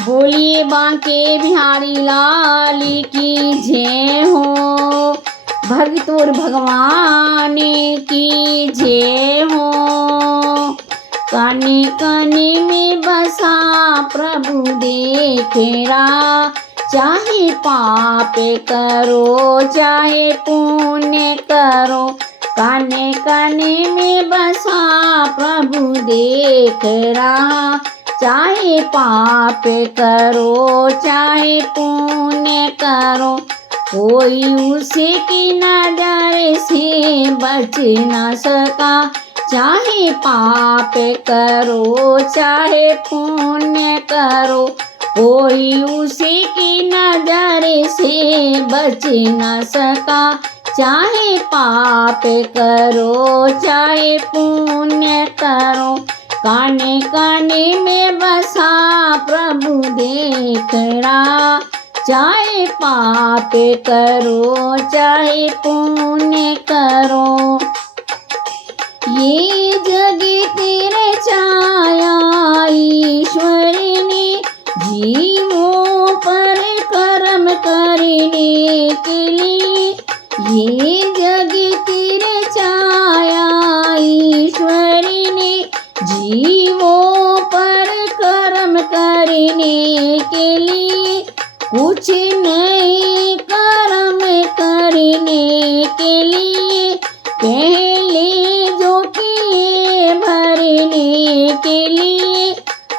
बोलिए बांके बिहारी लाल की जय हो। भगतोर भगवान की जय हो। काने काने में बसा प्रभु देखेरा, चाहे पाप करो चाहे पुण्य करो। काने काने में बसा प्रभु देख रहा, चाहे पाप करो चाहे पुण्य करो। कोई उसी की नजर से बच न सका, चाहे पाप करो चाहे पुण्य करो। कोई उसी की नजर से बच न सका, चाहे पाप करो चाहे पुण्य करो। काने काने में बसा प्रभु देख रहा, चाहे पाप करो चाहे पुण्य करो। ये जग तेरे छाया ईश्वर ने, जीवों पर कर्म करने के लिए। ये जग तेरे छाया ईश्वर ने, जीवों पर कर्म करने के लिए। कुछ नए कर्म करने के लिए, पहले जो किए भरने के लिए।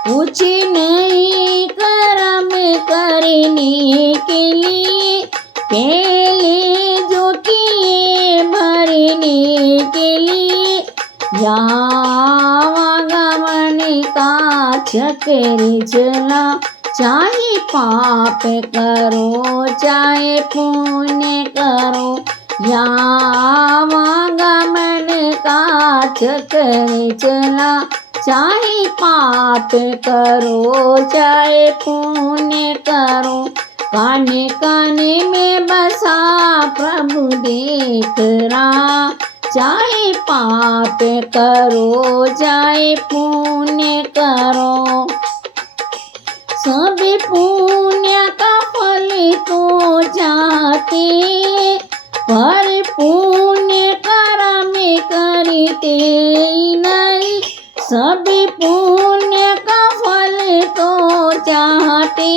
कुछ नए कर्म करने के लिए, पहले जो किए भरने के लिए। आवागमन का चक्र चला, चाहे पाप करो चाहे पुण्य करो। आवागमन का चक्र चला, चाहे पाप करो चाहे पुण्य करो। काने काने में बसा प्रभु देख रहा, चाहे पाप करो चाहे पुण्य करो। सब पुण्य का फल तो चाहते, पर पुण्य कर्म करते नहीं। सब पुण्य का फल तो चाहते,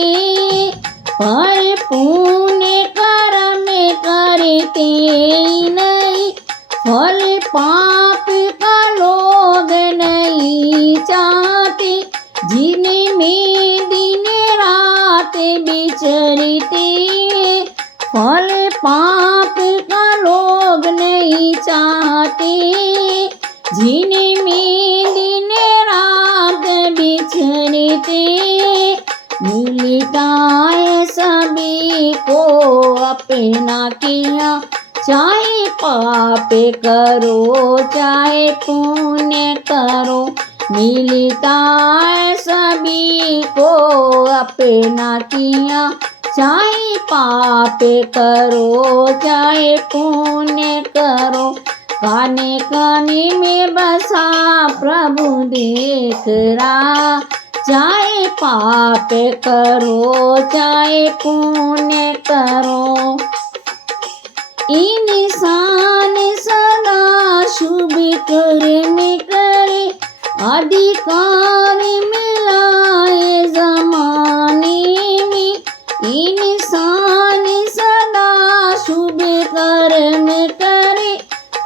पर पुण्य कर्म करते नहीं। फल पाप का लोग नहीं चाहते, जिनमें दिन रात विचरते। फल पाप का लोग नहीं चाहते, जिनमें दिन रात विचरते। मिलता है सभी को अपना किया, चाहे पाप करो चाहे पुण्य करो। मिलता है सभी को अपना किया, चाहे पाप करो चाहे पुण्य करो। काने काने में बसा प्रभु देख रहा, चाहे पाप करो चाहे पुण्य करो। इंसान सदा शुभ कर्म करे, अधिकार मिलाए जमाने में। इंसान सदा शुभ कर्म करे,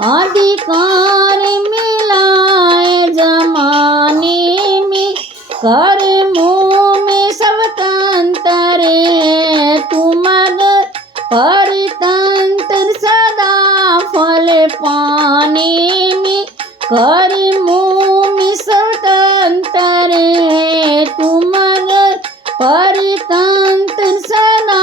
अधिकार मिलाए जमाने में। कर्मों में स्वतंत्र है तुम अगर, परतंत्र सदा फल पाने में। कर्मों में स्वतंत्र है तुम अगर, परतंत्र सदा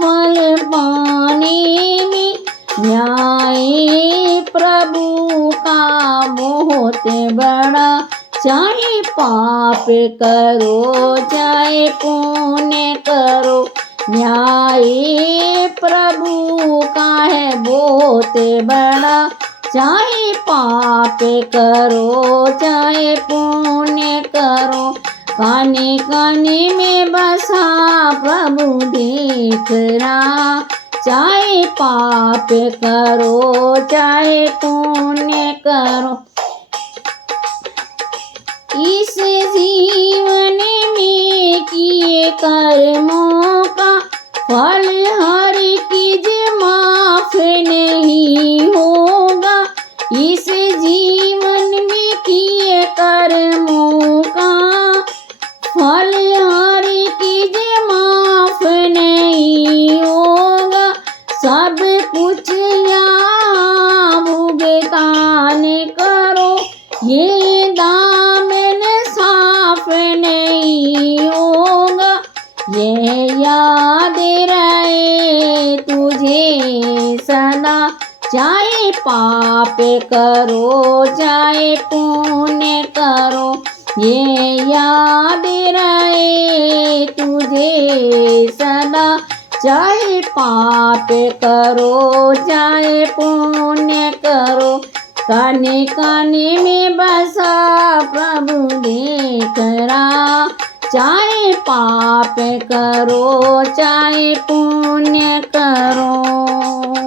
फल पाने में। न्याय प्रभु का बहुत बड़ा, चाहे पाप करो चाहे पुण्य करो। न्याय प्रभु का है बहुत बड़ा, चाहे पाप करो चाहे पुण्य करो। काने काने में बसा प्रभु देख रहा, चाहे पाप करो चाहे पुण्य करो, इस जीवन में किए कर्मों का फल हर किज माफ नहीं होगा। इस जीवन में किए कर्मों का फल हर किज माफ नहीं होगा। सब कुछ यहाँ भुगतान करो, ये दामन साफ नहीं होगा। ये याद रहे तुझे सदा, चाहे पाप करो चाहे पुण्य करो, ये याद रहे तुझे सदा, चाहे पाप करो चाहे पुण्य करो। काने काने में बसा प्रभु देख रहा, चाहे पाप करो चाहे पुण्य करो।